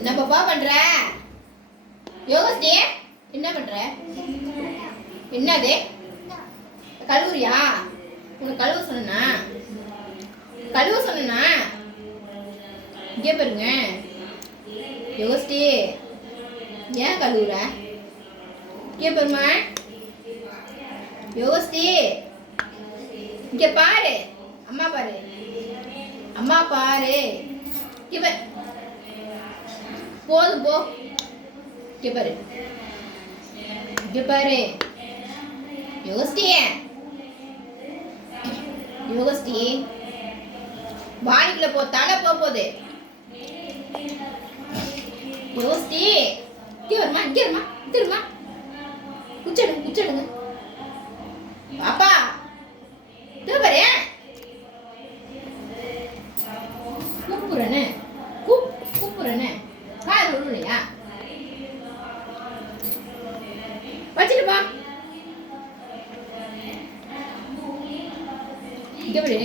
என்ன பாப்பா பண்ற? யோகஸ்ரீ என்ன பண்ற? என்னது? கழுவுறியா? உனக்கு கழுவ சொன்னா? கழுவ சொன்னா? இங்கே பாருங்க. யோகஸ்ரீ ஏன் கழுவுற? இங்கே பாருமா. யோகஸ்ரீ இங்க பாரு. அம்மா பாரு. அம்மா பாரு. இங்க பாரு. போதும் போ. இங்க பாரு. இங்க பாரு. யோகஸ்ரீ யோகஸ்ரீ வாணிக்குள்ள போ. தலை போகுது. யோகஸ்ரீ இங்க வருமா, இங்க வருமா, இங்க வருமா. குச்சடுங்க குச்சடுங்க. பாப்பா இதோ பாரு. கூப்புறனே கூப்புறனே. கால் விடுறியா? வச்சிட்டு பா. இங்க பாரு.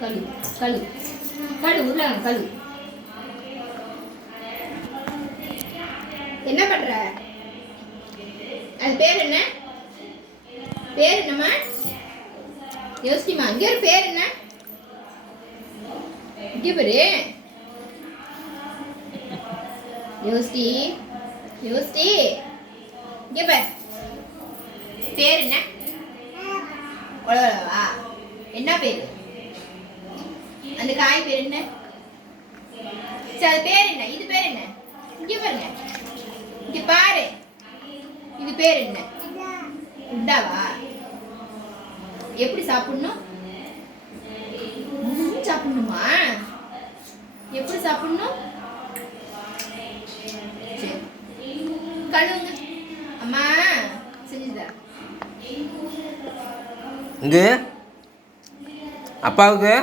கழு கழு கழு உள்ள கழு. என்ன பண்ற? அது பேர் என்ன? பேர் என்னம்மா? யோசிமா. இங்க ஒரு பேர் என்ன? இங்க பாரு. யோசி யோசி இங்க பாரு. பேர் என்ன? உழவா? என்ன பேரு? அந்த காய் பேர் என்ன? சரி அது பேர் என்ன? இது பேர் என்ன? இங்க பாருங்க. இங்க பாரு. இது பேர் என்ன? உண்டாவா? எப்படி சாப்பிடணும்? சாப்பிடணுமா? எப்படி சாப்பிடணும்? கழுவுங்க. அம்மா செஞ்சுதா. இங்க அப்பாவுக்கு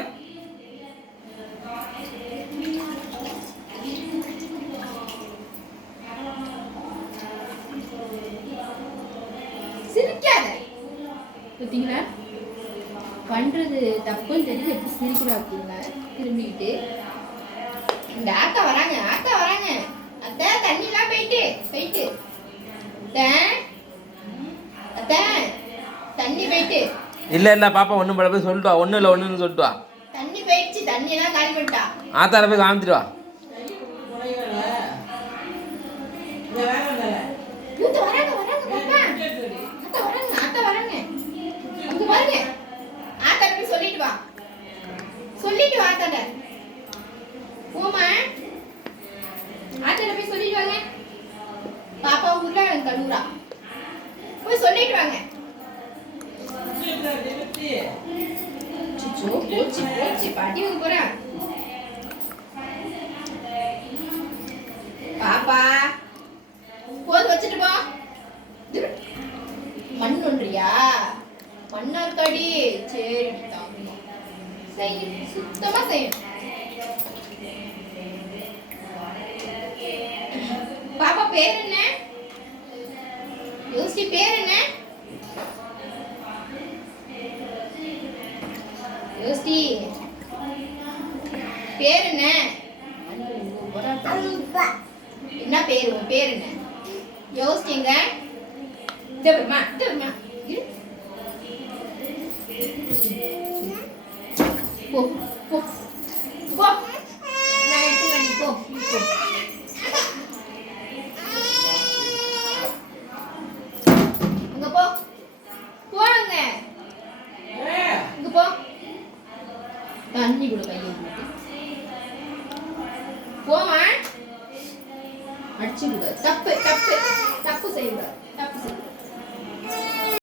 சிரிக்காத. பார்த்தீங்களா பண்றது தப்புன்னு தெரிஞ்சு எப்படி சிரிக்கிறா அப்படின்னா திரும்பிக்கிட்டு. இந்த ஆத்தா வராங்க ஆத்தா வராங்க. அத்தை தண்ணிலாம் போயிட்டு போயிட்டு அத்தை தண்ணி போயிட்டு. இல்லை பாப்பா ஒன்றும் பல போய் சொல்லிட்டு வா. ஒன்றும் இல்லை ஒன்றுன்னு சொல்லிட்டு வா. தண்ணி போயிடுச்சு. தண்ணியெல்லாம் காலி பண்ணிட்டா. ஆத்தார போய் காமிச்சிட்டு வா. வராங்க வராங்க பாப்பா. ஆத்தா வராங்க ஆத்தா வராங்க. அங்க பாருங்க. ஆத்தா போய் சொல்லிட்டு வா. சொல்லிட்டு வா ஆத்தாட. போமா ஆத்தாட போய் சொல்லிட்டு வாங்க. பாப்பா ஊர்ல கழுவுறா. போய் சொல்லிட்டு வாங்க. போச்சு போச்சு பாட்டி வந்து போறா. பாப்பா போது வச்சுட்டு போ. மண் ஒன்றியா? மண்ணா இருக்காடி. சரி செய்யணும். சுத்தமா செய்யணும். பாப்பா பேர் என்ன? யோசி பேர் என்ன? யோசி பேர் என்ன? என்ன பேர்? உன் பேர் என்ன? யோசிங்க. தேவமா தேவமா போ போ போ. நான் எடுத்துக்கிறேன். நீ போ போ. அங்க போ. போங்க. இங்க போ. தண்ணி கூட கையை ஊத்து. போமா. அடிச்சு விடு. தப்பு தப்பு தப்பு செய்யக்கூடாது.